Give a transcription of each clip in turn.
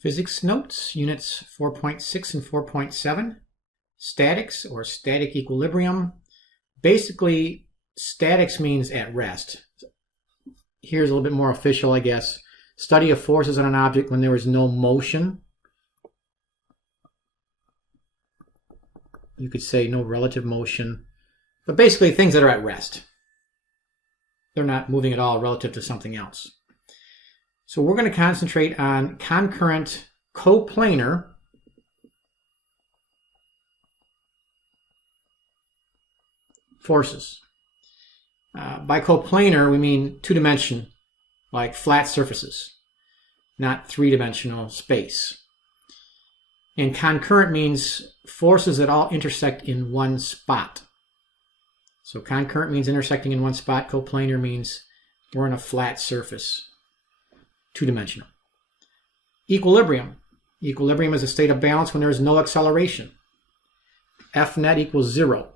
Physics Notes, Units 4.6 and 4.7, Statics or Static Equilibrium. Basically, statics means at rest. Here's a little bit more official, I guess. Study of forces on an object when there is no motion. You could say no relative motion. But basically, things that are at rest. They're not moving at all relative to something else. So we're going to concentrate on concurrent coplanar forces. By coplanar, we mean two-dimensional, like flat surfaces, not three-dimensional space. And concurrent means forces that all intersect in one spot. So concurrent means intersecting in one spot. Coplanar means we're in a flat surface, two-dimensional. Equilibrium. Equilibrium is a state of balance when there is no acceleration. F net equals 0.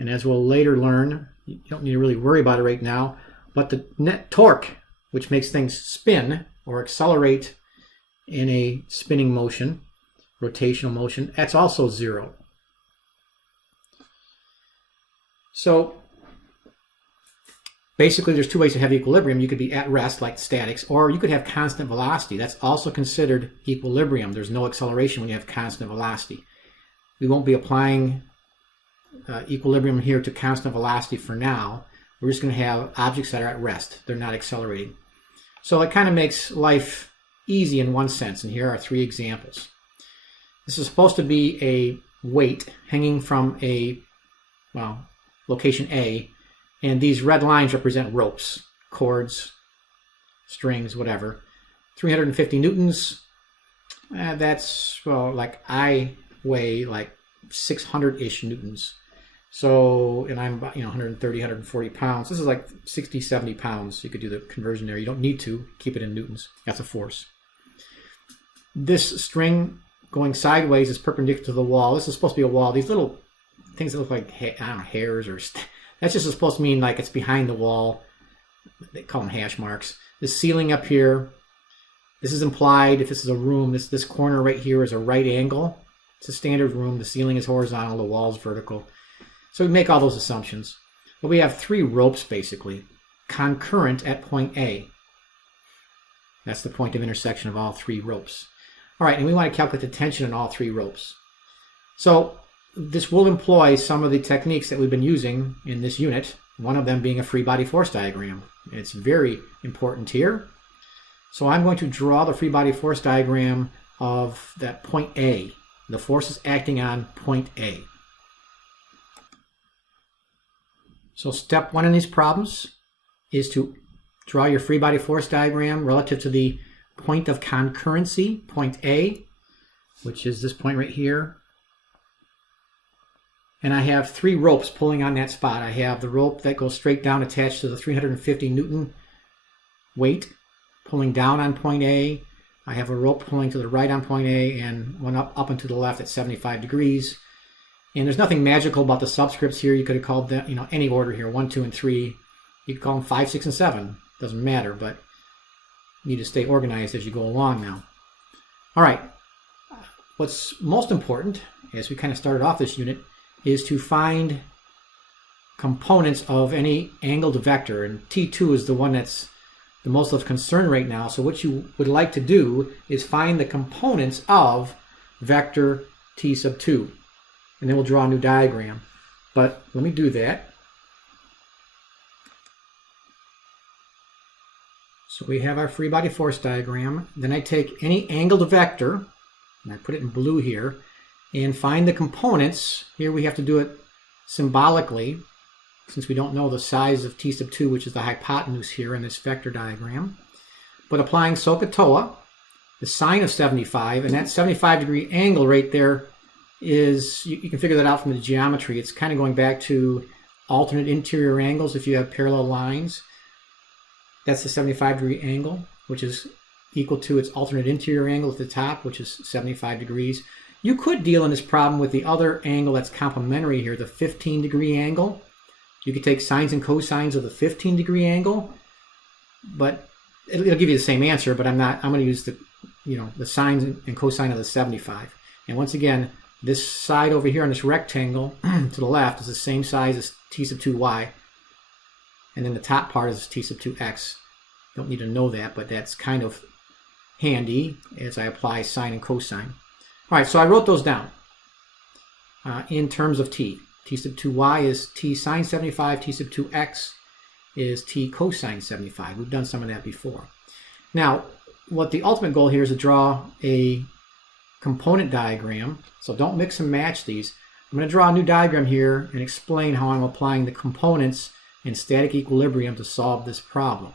And as we'll later learn, you don't need to really worry about it right now, but the net torque, which makes things spin or accelerate in a spinning motion, rotational motion, that's also 0. So basically, there's two ways to have equilibrium. You could be at rest, like statics, or you could have constant velocity. That's also considered equilibrium. There's no acceleration when you have constant velocity. We won't be applying equilibrium here to constant velocity for now. We're just going to have objects that are at rest. They're not accelerating. So it kind of makes life easy in one sense, and here are 3 examples. This is supposed to be a weight hanging from a, well, location A, and these red lines represent ropes, cords, strings, whatever. 350 newtons, that's, well, like I weigh like 600-ish newtons. So, and I'm, 130, 140 pounds. This is like 60, 70 pounds. You could do the conversion there. You don't need to keep it in newtons. That's a force. This string going sideways is perpendicular to the wall. This is supposed to be a wall. These little things that look like, I don't know, hairs or that's just supposed to mean like it's behind the wall. They call them hash marks. The ceiling up here, this is implied if this is a room. This corner right here is a right angle. It's a standard room. The ceiling is horizontal, the wall is vertical. So we make all those assumptions. But we have 3 ropes basically, concurrent at point A. That's the point of intersection of all 3 ropes. All right, and we want to calculate the tension in all 3 ropes. So this will employ some of the techniques that we've been using in this unit, one of them being a free body force diagram. It's very important here. So I'm going to draw the free body force diagram of that point A, the forces acting on point A. So step 1 in these problems is to draw your free body force diagram relative to the point of concurrency, point A, which is this point right here. And I have 3 ropes pulling on that spot. I have the rope that goes straight down attached to the 350 Newton weight, pulling down on point A. I have a rope pulling to the right on point A and one up and to the left at 75 degrees. And there's nothing magical about the subscripts here. You could have called them, any order here, 1, 2, and 3. You could call them 5, 6, and 7. Doesn't matter, but you need to stay organized as you go along now. All right. What's most important, as we kind of started off this unit, is to find components of any angled vector, and T2 is the one that's the most of concern right now. So what you would like to do is find the components of vector T sub 2, and then we'll draw a new diagram. But let me do that. So we have our free body force diagram. Then I take any angled vector, and I put it in blue here, and find the components. Here we have to do it symbolically, since we don't know the size of T sub 2, which is the hypotenuse here in this vector diagram. But applying SOHCAHTOA, the sine of 75, and that 75-degree angle right there is, you can figure that out from the geometry. It's kind of going back to alternate interior angles if you have parallel lines. That's the 75-degree angle, which is equal to its alternate interior angle at the top, which is 75 degrees. You could deal in this problem with the other angle that's complementary here, the 15-degree angle. You could take sines and cosines of the 15-degree angle, but it'll give you the same answer, but I'm going to use the, the sine and cosine of the 75. And once again, this side over here on this rectangle to the left is the same size as t sub 2y. And then the top part is t sub 2x. Don't need to know that, but that's kind of handy as I apply sine and cosine. All right, so I wrote those down in terms of t. T sub 2y is t sine 75, t sub 2x is t cosine 75. We've done some of that before. Now, what the ultimate goal here is to draw a component diagram. So don't mix and match these. I'm going to draw a new diagram here and explain how I'm applying the components in static equilibrium to solve this problem.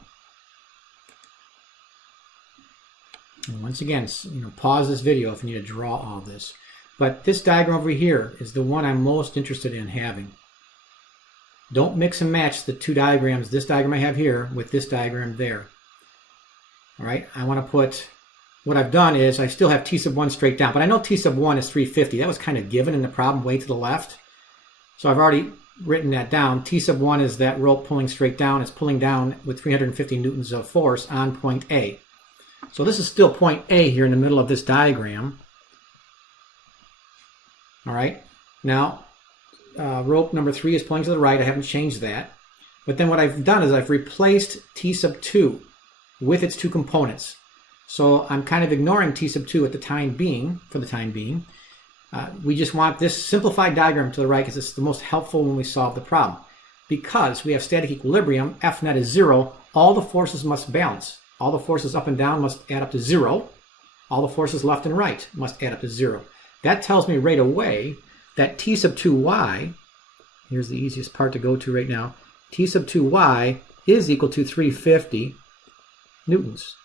And once again, pause this video if you need to draw all this. But this diagram over here is the one I'm most interested in having. Don't mix and match the two diagrams, this diagram I have here with this diagram there. All right, I want to put, what I've done is I still have t sub 1 straight down, but I know t sub 1 is 350. That was kind of given in the problem way to the left. So I've already written that down. T sub 1 is that rope pulling straight down. It's pulling down with 350 newtons of force on point A. So this is still point A here in the middle of this diagram. All right, now rope number 3 is pulling to the right. I haven't changed that. But then what I've done is I've replaced t sub 2 with its two components. So I'm kind of ignoring t sub 2 at the time being, for the time being. We just want this simplified diagram to the right because it's the most helpful when we solve the problem. Because we have static equilibrium, F net is 0, all the forces must balance. All the forces up and down must add up to 0. All the forces left and right must add up to 0. That tells me right away that t sub 2y, here's the easiest part to go to right now, t sub 2y is equal to 350 newtons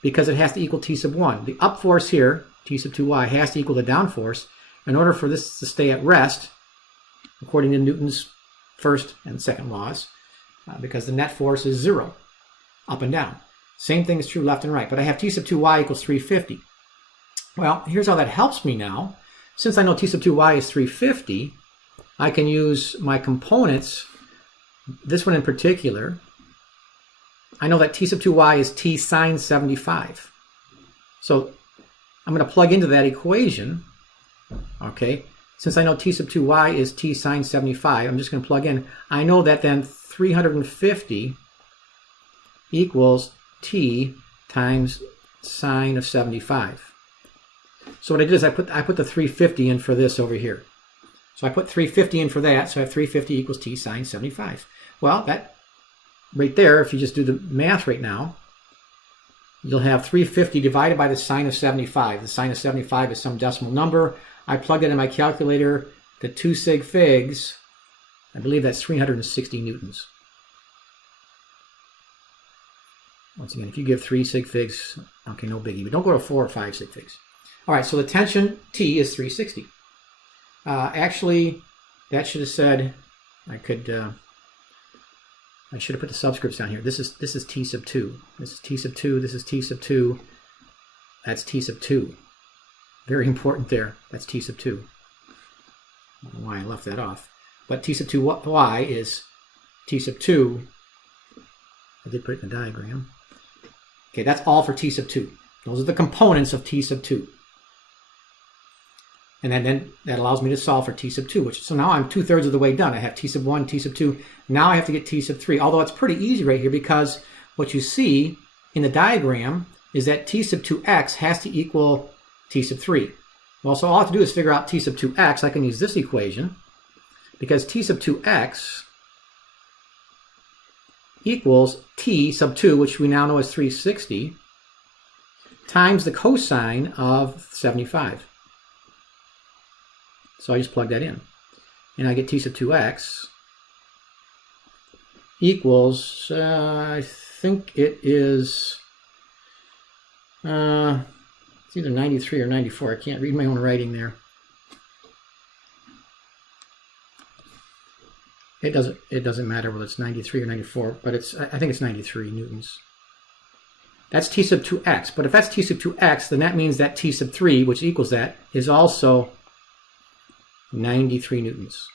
because it has to equal t sub 1. The up force here, t sub 2y, has to equal the down force in order for this to stay at rest, according to Newton's first and second laws, because the net force is 0, up and down. Same thing is true left and right, but I have t sub 2y equals 350. Well, here's how that helps me now. Since I know t sub 2y is 350, I can use my components, this one in particular. I know that t sub 2y is t sine 75. So I'm going to plug into that equation, okay? Since I know t sub 2y is t sine 75, I'm just going to plug in. I know that then 350 equals t times sine of 75. So what I did is I put the 350 in for this over here. So I put 350 in for that, so I have 350 equals t sine 75. Well, that right there, if you just do the math right now, you'll have 350 divided by the sine of 75. The sine of 75 is some decimal number. I plugged it in my calculator to 2 sig figs. I believe that's 360 newtons. Once again, if you give 3 sig figs, okay, no biggie, but don't go to 4 or 5 sig figs. All right, so the tension T is 360. Actually, that should have said, I should have put the subscripts down here. This is T sub 2. This is T sub 2. This is T sub 2. That's T sub 2. Very important there. That's T sub 2. I don't know why I left that off. But T sub 2y is T sub 2. I did put it in the diagram. Okay, that's all for T sub 2. Those are the components of T sub 2. And then that allows me to solve for T sub 2, so now I'm 2/3 of the way done. I have T sub 1, T sub 2. Now I have to get T sub 3, although it's pretty easy right here because what you see in the diagram is that T sub 2x has to equal T sub 3. Well, so all I have to do is figure out T sub 2x. I can use this equation because T sub 2x equals T sub 2, which we now know is 360, times the cosine of 75. So I just plug that in. And I get T sub 2x equals, I think it is, it's either 93 or 94. I can't read my own writing there. It doesn't matter whether it's 93 or 94, but I think it's 93 newtons. That's T sub 2x. But if that's T sub 2x, then that means that T sub 3, which equals that, is also 93 newtons.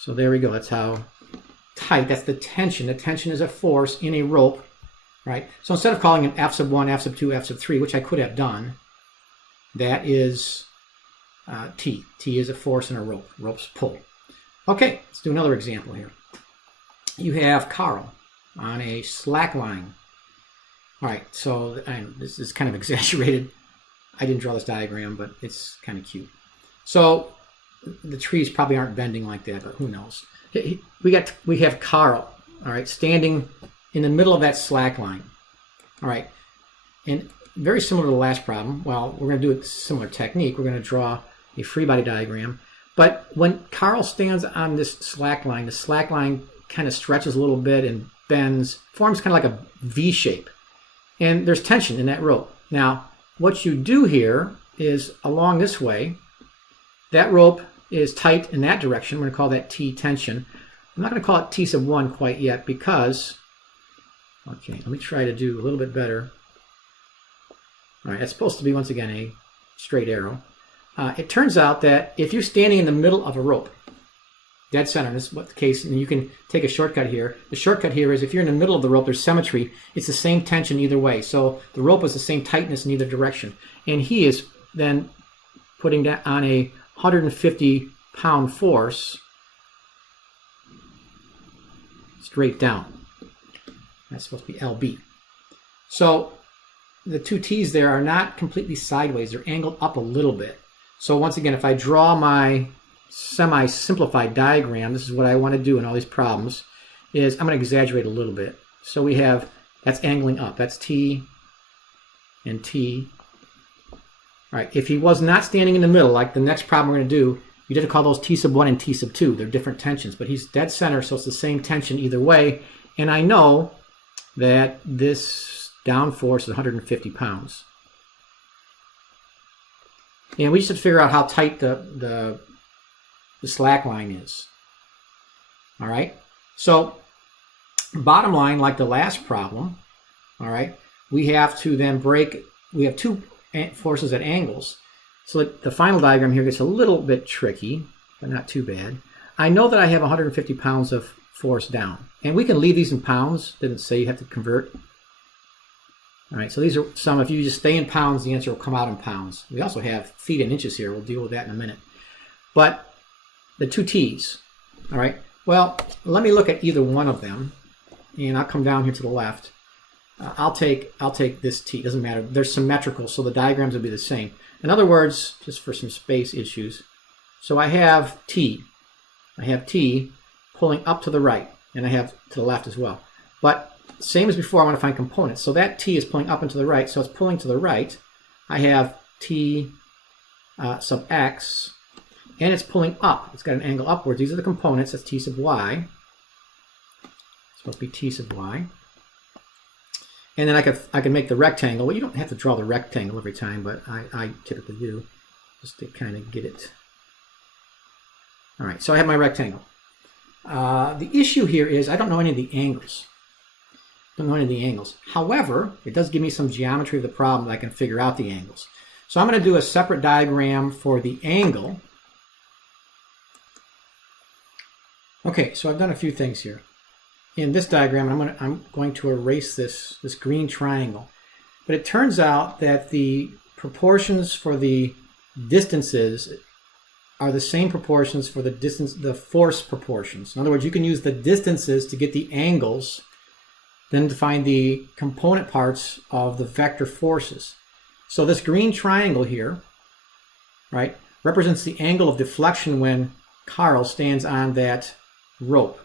So there we go. That's how tight. That's the tension. The tension is a force in a rope right? So instead of calling it F sub 1, F sub 2, F sub 3, which I could have done, that is T. T is a force in a rope. Rope's pull. Okay, let's do another example here. You have Carl on a slack line. All right, so this is kind of exaggerated. I didn't draw this diagram, but it's kind of cute. So the trees probably aren't bending like that, but who knows? We have Carl, all right, standing in the middle of that slack line. All right, and very similar to the last problem. Well, we're going to do a similar technique. We're going to draw a free body diagram. But when Carl stands on this slack line, the slack line kind of stretches a little bit and bends, forms kind of like a V shape. And there's tension in that rope. Now, what you do here is along this way, that rope is tight in that direction. We're going to call that T tension. I'm not going to call it T sub 1 quite yet because, okay, let me try to do a little bit better. All right, that's supposed to be, once again, a straight arrow. It turns out that if you're standing in the middle of a rope, dead center, this is what the case, and you can take a shortcut here. The shortcut here is if you're in the middle of the rope, there's symmetry. It's the same tension either way. So the rope is the same tightness in either direction. And he is then putting that on a 150-pound force straight down. That's supposed to be LB. So the two T's there are not completely sideways. They're angled up a little bit. So once again, if I draw my semi-simplified diagram, this is what I want to do in all these problems, is I'm going to exaggerate a little bit. So we have, that's angling up. That's T and T. All right, if he was not standing in the middle, like the next problem we're going to do, you'd have to call those T sub 1 and T sub 2. They're different tensions, but he's dead center, so it's the same tension either way. And I know that this down force is 150 pounds. And we just have to figure out how tight the slack line is. All right, so bottom line, like the last problem, all right, we have to then break, we have two forces at angles. So the final diagram here gets a little bit tricky, but not too bad. I know that I have 150 pounds of force down, and we can leave these in pounds. Didn't say you have to convert. All right, so these are some, if you just stay in pounds, the answer will come out in pounds. We also have feet and inches here. We'll deal with that in a minute. But the two T's, all right, well, let me look at either one of them, and I'll come down here to the left. I'll take this T. It doesn't matter. They're symmetrical, so the diagrams will be the same. In other words, just for some space issues, so I have T. I have T pulling up to the right, and I have to the left as well. But same as before, I want to find components. So that T is pulling up and to the right, so it's pulling to the right. I have T sub X, and it's pulling up. It's got an angle upwards. These are the components. That's T sub Y. It's supposed to be T sub Y. And then I can make the rectangle. Well, you don't have to draw the rectangle every time, but I typically do, just to kind of get it. All right, so I have my rectangle. The issue here is I don't know any of the angles. However, it does give me some geometry of the problem that I can figure out the angles. So I'm going to do a separate diagram for the angle. Okay, so I've done a few things here. In this diagram, I'm going to erase this green triangle. But it turns out that the proportions for the distances are the same proportions for the force proportions. In other words, you can use the distances to get the angles, then to find the component parts of the vector forces. So this green triangle here, right, represents the angle of deflection when Carl stands on that rope.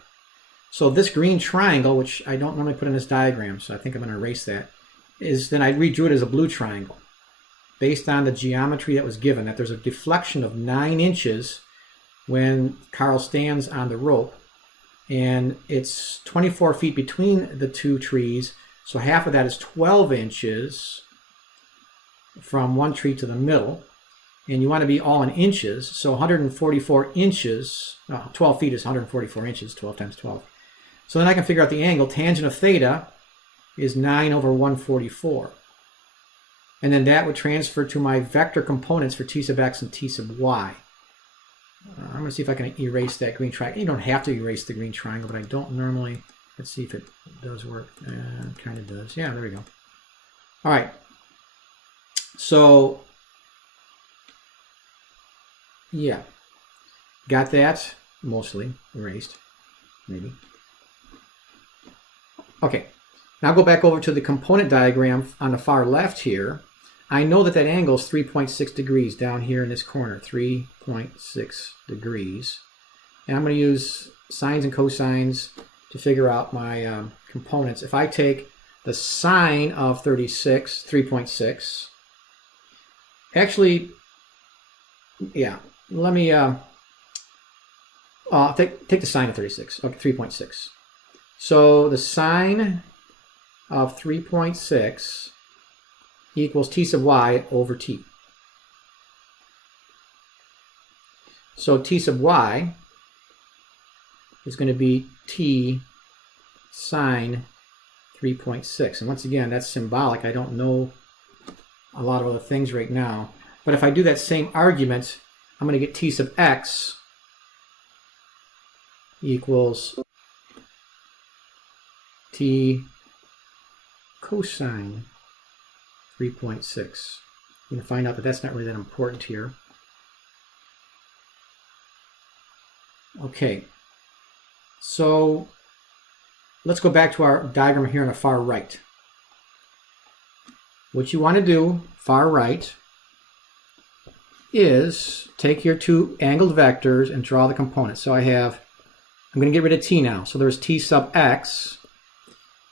So this green triangle, which I don't normally put in this diagram, so I think I'm going to erase that, is then I redrew it as a blue triangle based on the geometry that was given, that there's a deflection of 9 inches when Carl stands on the rope. And it's 24 feet between the two trees, so half of that is 12 inches from one tree to the middle. And you want to be all in inches, so 144 inches, 12 feet is 144 inches, 12 times 12. So then I can figure out the angle. Tangent of theta is 9 over 144. And then that would transfer to my vector components for T sub X and T sub Y. I'm going to see if I can erase that green triangle. You don't have to erase the green triangle, but I don't normally Let's see if it does work. Kind of does. Yeah, there we go. All right. So, yeah. Got that? Mostly erased. Maybe. Okay. Now go back over to the component diagram on the far left here. I know that that angle is 3.6 degrees down here in this corner. 3.6 degrees. And I'm going to use sines and cosines to figure out my components. If I take the sine of 3.6, actually, yeah, let me take the sine of 36, okay, 3.6. So the sine of 3.6 equals t sub y over t. So t sub y is going to be t sine 3.6. And once again, that's symbolic. I don't know a lot of other things right now. But if I do that same argument, I'm going to get t sub x equals t cosine 3.6. You're going to find out that that's not really that important here. Okay. So let's go back to our diagram here on the far right. What you want to do, far right, is take your two angled vectors and draw the components. So I'm going to get rid of t now. So there's t sub x,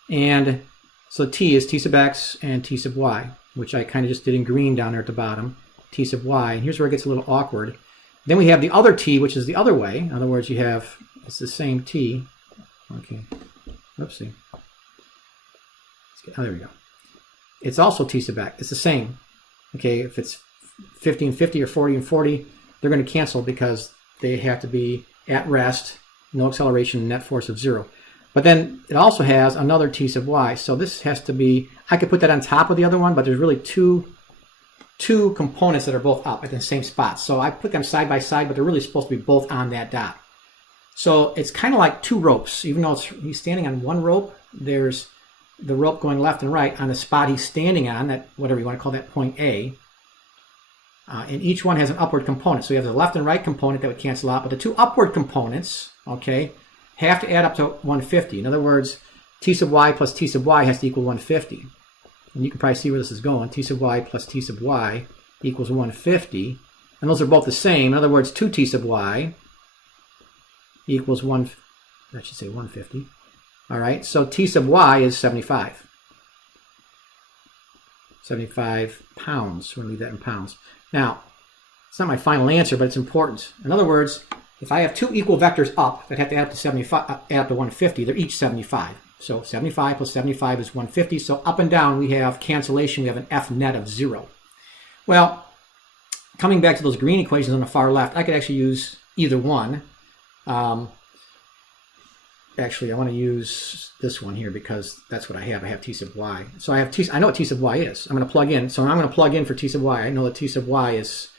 and so t is t sub x and t sub y, which I kind of just did in green down there at the bottom, t sub y. And here's where it gets a little awkward. Then we have the other t, which is the other way. In other words, you have, it's the same t. Okay, oopsie. Oh, there we go. It's also t sub x. It's the same. Okay, if it's 50 and 50 or 40 and 40, they're going to cancel because they have to be at rest, no acceleration, net force of 0. But then it also has another t sub y. So this has to be, I could put that on top of the other one, but there's really two components that are both up at the same spot. So I put them side by side, but they're really supposed to be both on that dot. So it's kind of like two ropes. Even though he's standing on one rope, there's the rope going left and right on the spot he's standing on, that whatever you want to call that point A. And each one has an upward component. So you have the left and right component that would cancel out, but the two upward components, okay, have to add up to 150. In other words, t sub y plus t sub y has to equal 150. And you can probably see where this is going. T sub y plus t sub y equals 150. And those are both the same. In other words, 2t sub y equals 150. All right, so t sub y is 75. 75 pounds. We're going to leave that in pounds. Now, it's not my final answer, but it's important. In other words, if I have two equal vectors up that have to add up to 75, add up to 150, they're each 75. So 75 plus 75 is 150. So up and down, we have cancellation. We have an F net of 0. Well, coming back to those green equations on the far left, I could actually use either one. Actually, I want to use this one here because that's what I have. I have t sub y. So I know what t sub y is. I'm going to plug in. So I'm going to plug in for t sub y. I know that t sub y is,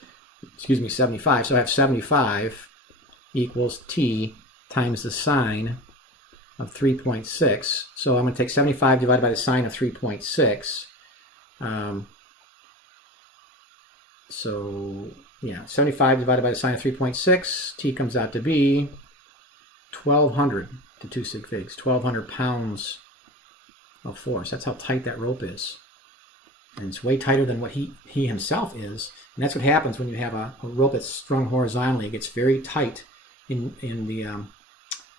75. So I have 75 equals t times the sine of 3.6. So I'm going to take 75 divided by the sine of 3.6. So yeah, 75 divided by the sine of 3.6. T comes out to be 1,200 to 2 sig figs. 1,200 pounds of force. That's how tight that rope is. And it's way tighter than what he himself is. And that's what happens when you have a rope that's strung horizontally. It gets very tight in the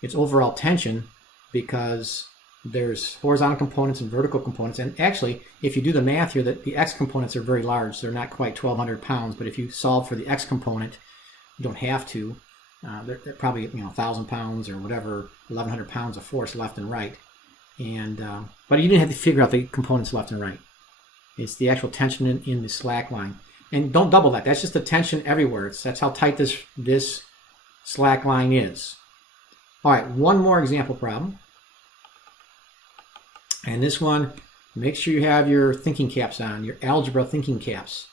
its overall tension because there's horizontal components and vertical components. And actually, if you do the math here, the x components are very large. They're not quite 1,200 pounds. But if you solve for the x component, you don't have to. They're probably 1,000 pounds or whatever, 1,100 pounds of force left and right. And but you didn't have to figure out the components left and right. It's the actual tension in the slack line. And don't double that. That's just the tension everywhere. That's how tight this slack line is. All right, one more example problem. And this one, make sure you have your thinking caps on, your algebra thinking caps.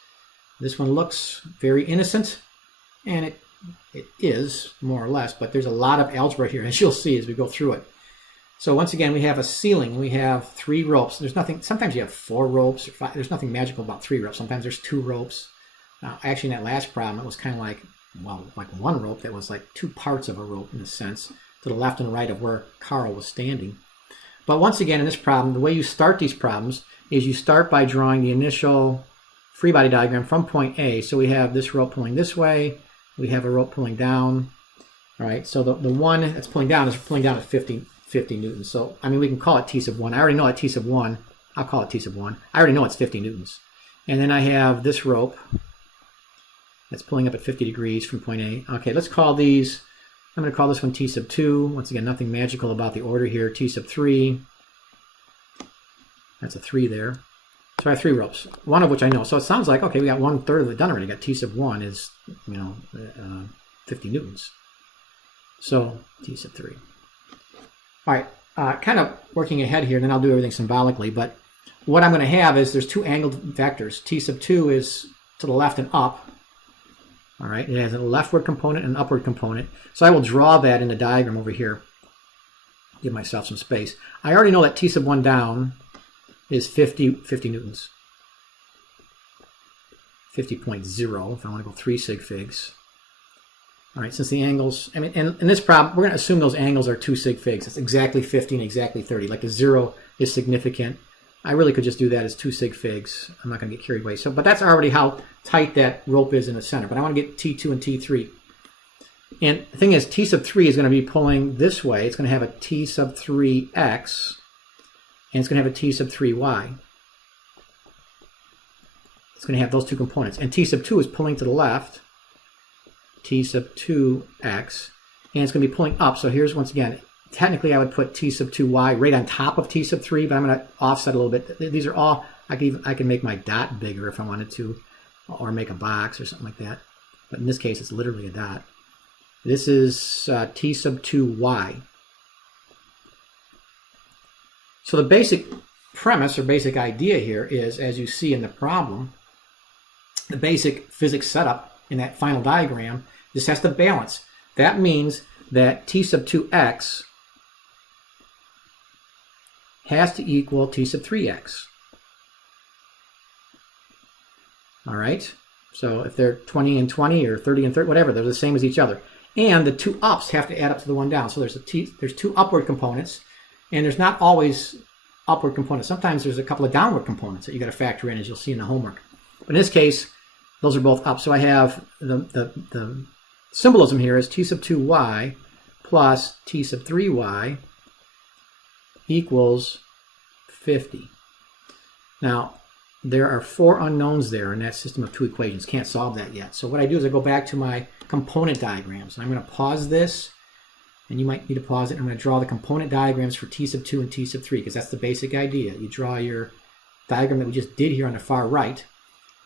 This one looks very innocent, and it is, more or less, but there's a lot of algebra here, as you'll see as we go through it. So once again, we have a ceiling. We have 3 ropes. There's nothing. Sometimes you have 4 ropes or 5. There's nothing magical about 3 ropes. Sometimes there's 2 ropes. Actually, in that last problem, it was kind of like, well, like 1 rope that was like 2 parts of a rope in a sense, to the left and right of where Carl was standing. But once again, in this problem, the way you start these problems is you start by drawing the initial free body diagram from point A. So we have this rope pulling this way. We have a rope pulling down. All right, so the one that's pulling down is pulling down at 50 newtons. So, I mean, we can call it T sub 1. I already know at T sub 1. I'll call it T sub 1. I already know it's 50 newtons. And then I have this rope that's pulling up at 50 degrees from point A. Okay, let's call these, I'm going to call this one T sub 2. Once again, nothing magical about the order here. T sub 3. That's a 3 there. So I have 3 ropes, one of which I know. So it sounds like, okay, we got 1/3 of it done already. We got T sub 1 is, 50 newtons. So T sub 3. All right, kind of working ahead here, then I'll do everything symbolically. But what I'm going to have is there's 2 angled vectors. T sub 2 is to the left and up. All right, it has a leftward component and an upward component. So I will draw that in the diagram over here. Give myself some space. I already know that T sub 1 down is 50 newtons. 50.0 if I want to go 3 sig figs. All right, since the angles, I mean, in this problem, we're going to assume those angles are 2 sig figs. It's exactly 50 and exactly 30. Like the 0 is significant. I really could just do that as 2 sig figs. I'm not going to get carried away. So, but that's already how tight that rope is in the center. But I want to get T2 and T3. And the thing is, T sub 3 is going to be pulling this way. It's going to have a T sub 3x, and it's going to have a T sub 3y. It's going to have those 2 components. And T sub 2 is pulling to the left, T sub 2x, and it's going to be pulling up. So here's, once again, technically I would put T sub 2y right on top of T sub 3, but I'm going to offset a little bit. These are all, I can make my dot bigger if I wanted to, or make a box or something like that. But in this case, it's literally a dot. This is T sub 2y. So the basic premise or basic idea here is, as you see in the problem, the basic physics setup in that final diagram, this has to balance. That means that T sub 2x has to equal T sub 3x. All right? So if they're 20 and 20 or 30 and 30, whatever, they're the same as each other. And the 2 ups have to add up to the 1 down. So there's 2 upward components, and there's not always upward components. Sometimes there's a couple of downward components that you got to factor in, as you'll see in the homework. But in this case, those are both up. So I have the symbolism here is T sub 2y plus T sub 3y equals 50. Now, there are 4 unknowns there in that system of 2 equations. Can't solve that yet. So what I do is I go back to my component diagrams. And I'm going to pause this, and you might need to pause it. I'm going to draw the component diagrams for T sub 2 and T sub 3, because that's the basic idea. You draw your diagram that we just did here on the far right,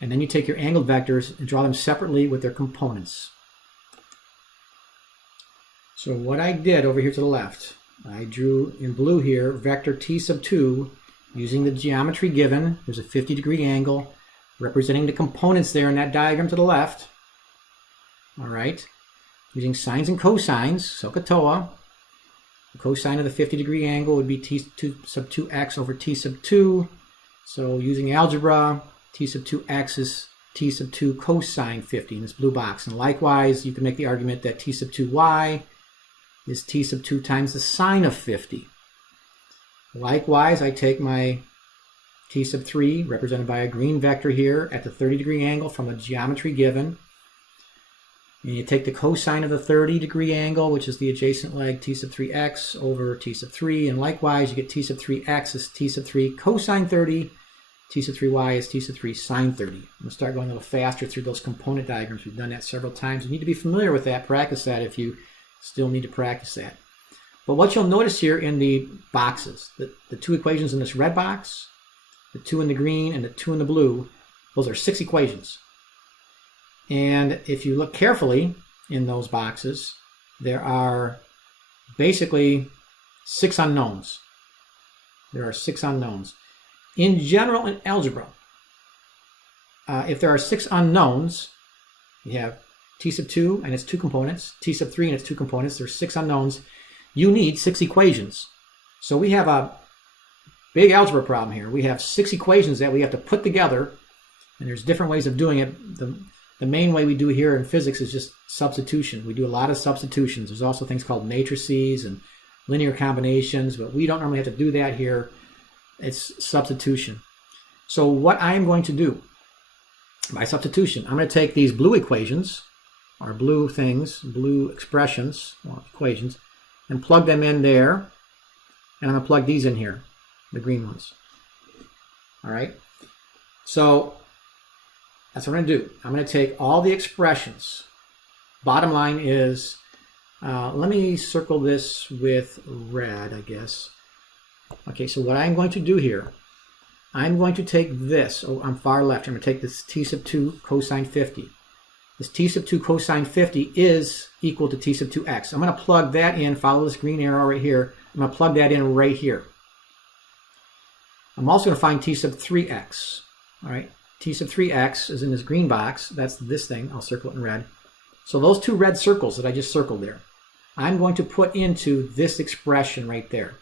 and then you take your angled vectors and draw them separately with their components. So what I did over here to the left, I drew in blue here vector T sub 2 using the geometry given. There's a 50-degree angle representing the components there in that diagram to the left. All right. Using sines and cosines, SOHCAHTOA. The cosine of the 50-degree angle would be T sub 2x over T sub 2. So using algebra, T sub 2x is T sub 2 cosine 50 in this blue box. And likewise, you can make the argument that T sub 2y is T sub 2 times the sine of 50. Likewise, I take my T sub 3, represented by a green vector here, at the 30-degree angle from the geometry given. And you take the cosine of the 30-degree angle, which is the adjacent leg, T sub 3x over T sub 3. And likewise, you get T sub 3x is T sub 3 cosine 30. T sub 3y is T sub 3 sine 30. I'm going to start going a little faster through those component diagrams. We've done that several times. You need to be familiar with that. Practice that if you still need to practice that. But what you'll notice here in the boxes, the 2 equations in this red box, the 2 in the green, and the 2 in the blue, those are 6 equations. And if you look carefully in those boxes, there are basically 6 unknowns. There are 6 unknowns. In general, in algebra, if there are 6 unknowns, you have T sub 2 and its 2 components, T sub 3 and its 2 components, there's 6 unknowns. You need 6 equations. So we have a big algebra problem here. We have 6 equations that we have to put together, and there's different ways of doing it. The main way we do here in physics is just substitution. We do a lot of substitutions. There's also things called matrices and linear combinations, but we don't normally have to do that here. It's substitution. So what I am going to do by substitution, I'm going to take these blue equations, or blue things, blue expressions, well, equations, and plug them in there, and I'm going to plug these in here, the green ones. All right? So that's what I'm going to do. I'm going to take all the expressions. Bottom line is, let me circle this with red, I guess. Okay, so what I'm going to do here, I'm going to take this, on far left, I'm going to take this t sub 2 cosine 50. This t sub 2 cosine 50 is equal to t sub 2x. I'm going to plug that in, follow this green arrow right here. I'm going to plug that in right here. I'm also going to find t sub 3x. All right, t sub 3x is in this green box. That's this thing. I'll circle it in red. So those 2 red circles that I just circled there, I'm going to put into this expression right there.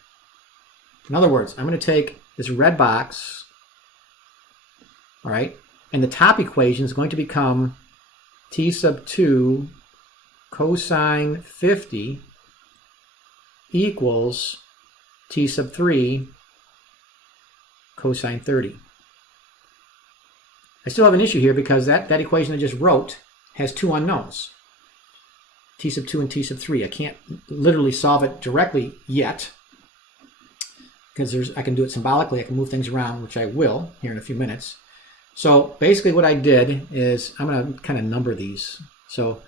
In other words, I'm going to take this red box, all right, and the top equation is going to become t sub 2 cosine 50 equals t sub 3 cosine 30. I still have an issue here because that equation I just wrote has 2 unknowns, t sub 2 and t sub 3. I can't literally solve it directly yet because I can do it symbolically. I can move things around, which I will here in a few minutes. So basically what I did is I'm going to kind of number these. So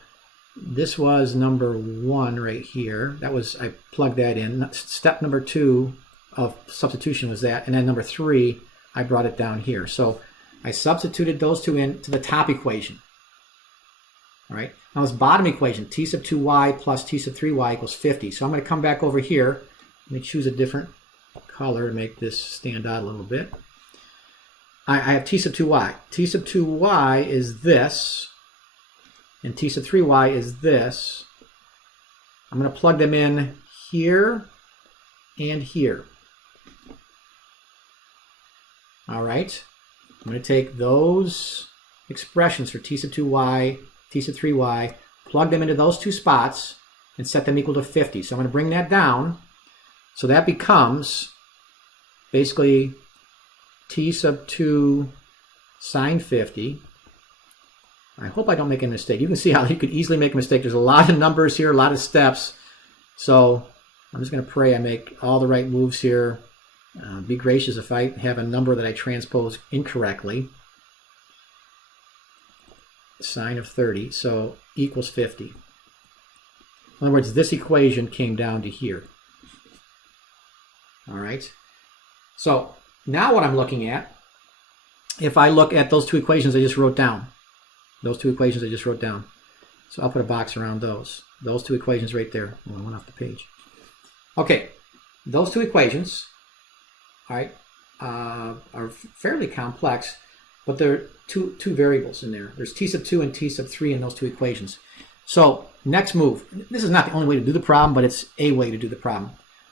this was number 1 right here. That was, I plugged that in. Step number 2 of substitution was that. And then number 3, I brought it down here. So I substituted those 2 into the top equation. All right. Now this bottom equation, t sub 2y plus t sub 3y equals 50. So I'm going to come back over here. Let me choose a different color to make this stand out a little bit. I have t sub 2y. T sub 2y is this, and t sub 3y is this. I'm going to plug them in here and here. All right. I'm going to take those expressions for t sub 2y, t sub 3y, plug them into those 2 spots, and set them equal to 50. So I'm going to bring that down. So that becomes basically t sub 2 sine 50. I hope I don't make a mistake. You can see how you could easily make a mistake. There's a lot of numbers here, a lot of steps. So I'm just going to pray I make all the right moves here. Be gracious if I have a number that I transpose incorrectly. Sine of 30, so equals 50. In other words, this equation came down to here. All right. So now what I'm looking at, if I look at those 2 equations I just wrote down, so I'll put a box around those 2 equations right there. Oh, I went off the page. Okay, those 2 equations, all right, are fairly complex, but there are two variables in there. There's t sub 2 and t sub 3 in those 2 equations. So next move, this is not the only way to do the problem, but it's a way to do the problem.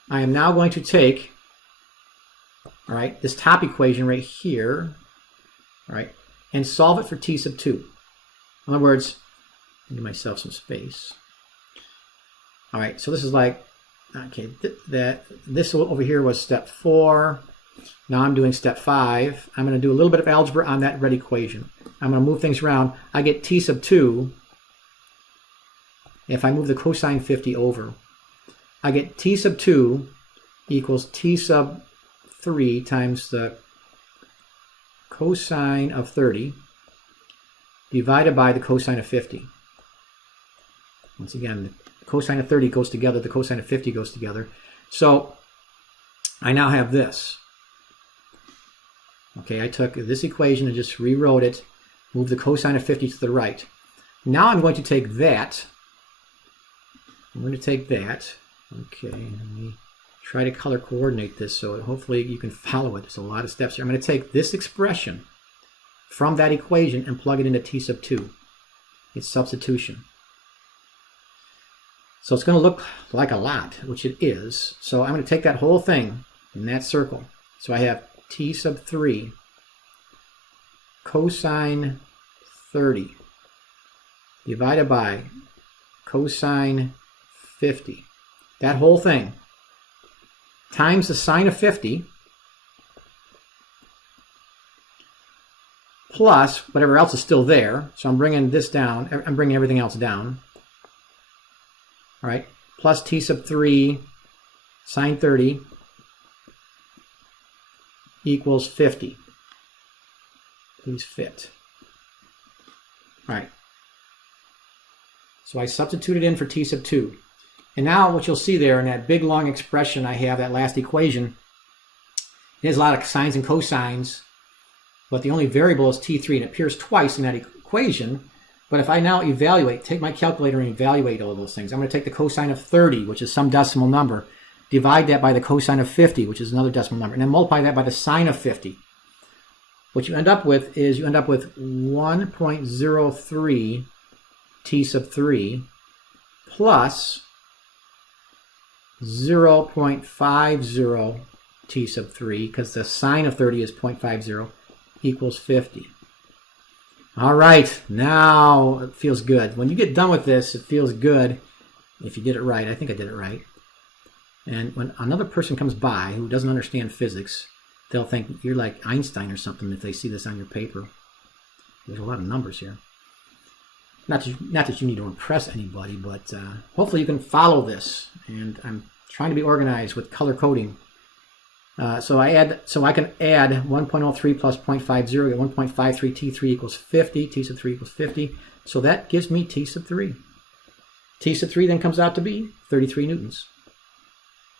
I am now going to take, all right, this top equation right here, all right, and solve it for t sub 2. In other words, give myself some space. All right, so this is like, okay, this over here was step 4. Now I'm doing step 5. I'm going to do a little bit of algebra on that red equation. I'm going to move things around. I get t sub 2. If I move the cosine 50 over, I get t sub 2 equals t sub 3 times the cosine of 30 divided by the cosine of 50. Once again, the cosine of 30 goes together, the cosine of 50 goes together. So I now have this. Okay, I took this equation and just rewrote it, moved the cosine of 50 to the right. Now I'm going to take that. Okay, let me try to color coordinate this so hopefully you can follow it. There's a lot of steps here. I'm going to take this expression from that equation and plug it into t sub 2. It's substitution. So it's going to look like a lot, which it is. So I'm going to take that whole thing in that circle. So I have t sub 3 cosine 30 divided by cosine 50. That whole thing times the sine of 50 plus whatever else is still there. So I'm bringing this down. I'm bringing everything else down. All right, plus t sub 3 sine 30 equals 50. Please fit. All right. So I substituted in for t sub 2. And now what you'll see there in that big long expression I have, that last equation, it has a lot of sines and cosines, but the only variable is t3, and it appears twice in that equation. But if I now evaluate, take my calculator and evaluate all those things, I'm going to take the cosine of 30, which is some decimal number, divide that by the cosine of 50, which is another decimal number, and then multiply that by the sine of 50. What you end up with is 1.03 t sub 3 plus 0.50 t sub 3, because the sine of 30 is 0.50, equals 50. All right, now it feels good. When you get done with this, it feels good if you did it right. I think I did it right. And when another person comes by who doesn't understand physics, they'll think you're like Einstein or something if they see this on your paper. There's a lot of numbers here. Not that you need to impress anybody, but hopefully you can follow this. And I'm trying to be organized with color coding. So I can add 1.03 plus 0.50, get 1.53 t3 equals 50, t sub 3 equals 50. So that gives me t sub 3. T sub 3 then comes out to be 33 newtons.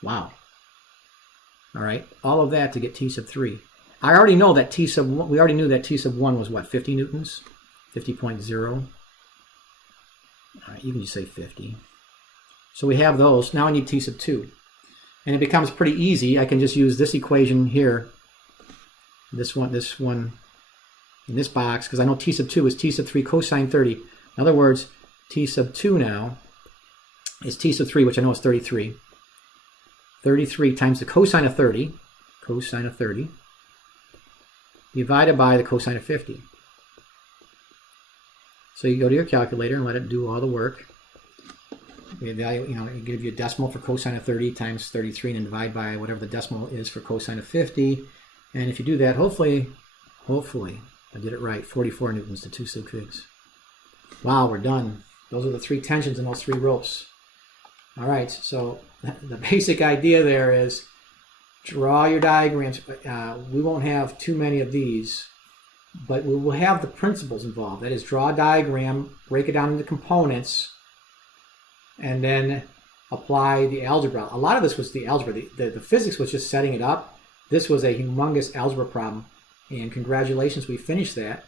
Wow. All right, all of that to get t sub 3. I already know that t sub 1, we already knew that t sub 1 was what, 50 newtons? 50.0. All right, you can just say 50. So we have those. Now I need t sub 2. And it becomes pretty easy. I can just use this equation here, this one in this box, because I know t sub 2 is t sub 3 cosine 30. In other words, t sub 2 now is t sub 3, which I know is 33. 33 times the cosine of 30, divided by the cosine of 50. So you go to your calculator and let it do all the work. You evaluate, it gives you a decimal for cosine of 30 times 33 and then divide by whatever the decimal is for cosine of 50. And if you do that, hopefully, I did it right, 44 newtons to 2 sub 6. Wow, we're done. Those are the 3 tensions in those 3 ropes. All right, so the basic idea there is draw your diagrams. We won't have too many of these, but we will have the principles involved. That is, draw a diagram, break it down into components, and then apply the algebra. A lot of this was the algebra. The physics was just setting it up. This was a humongous algebra problem, and congratulations, we finished that.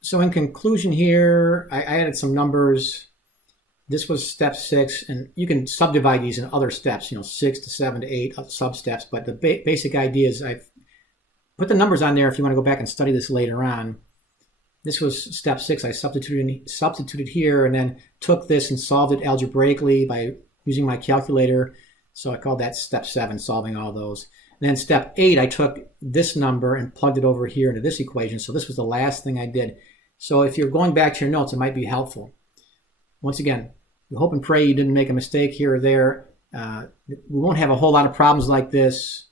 So in conclusion here, I added some numbers. This was step 6, and you can subdivide these in other steps, 6 to 7 to 8 sub-steps, but the basic idea is I've put the numbers on there if you want to go back and study this later on. This was step 6. I substituted here and then took this and solved it algebraically by using my calculator. So I called that step 7, solving all those. And then step 8, I took this number and plugged it over here into this equation. So this was the last thing I did. So if you're going back to your notes, it might be helpful. Once again, we hope and pray you didn't make a mistake here or there. We won't have a whole lot of problems like this,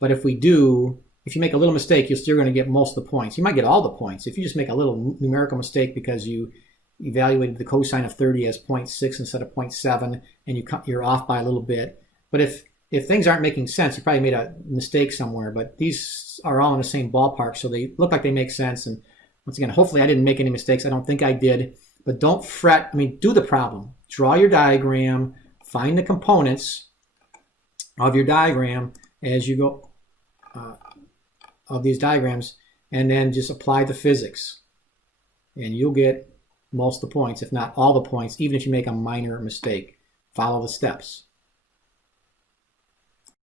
but if we do, if you make a little mistake, you're still going to get most of the points. You might get all the points. If you just make a little numerical mistake because you evaluated the cosine of 30 as 0.6 instead of 0.7, and you're off by a little bit. But if things aren't making sense, you probably made a mistake somewhere, but these are all in the same ballpark, so they look like they make sense. And once again, hopefully I didn't make any mistakes. I don't think I did. But don't fret. Do the problem. Draw your diagram. Find the components of your diagram as you go, of these diagrams, and then just apply the physics. And you'll get most of the points, if not all the points, even if you make a minor mistake. Follow the steps.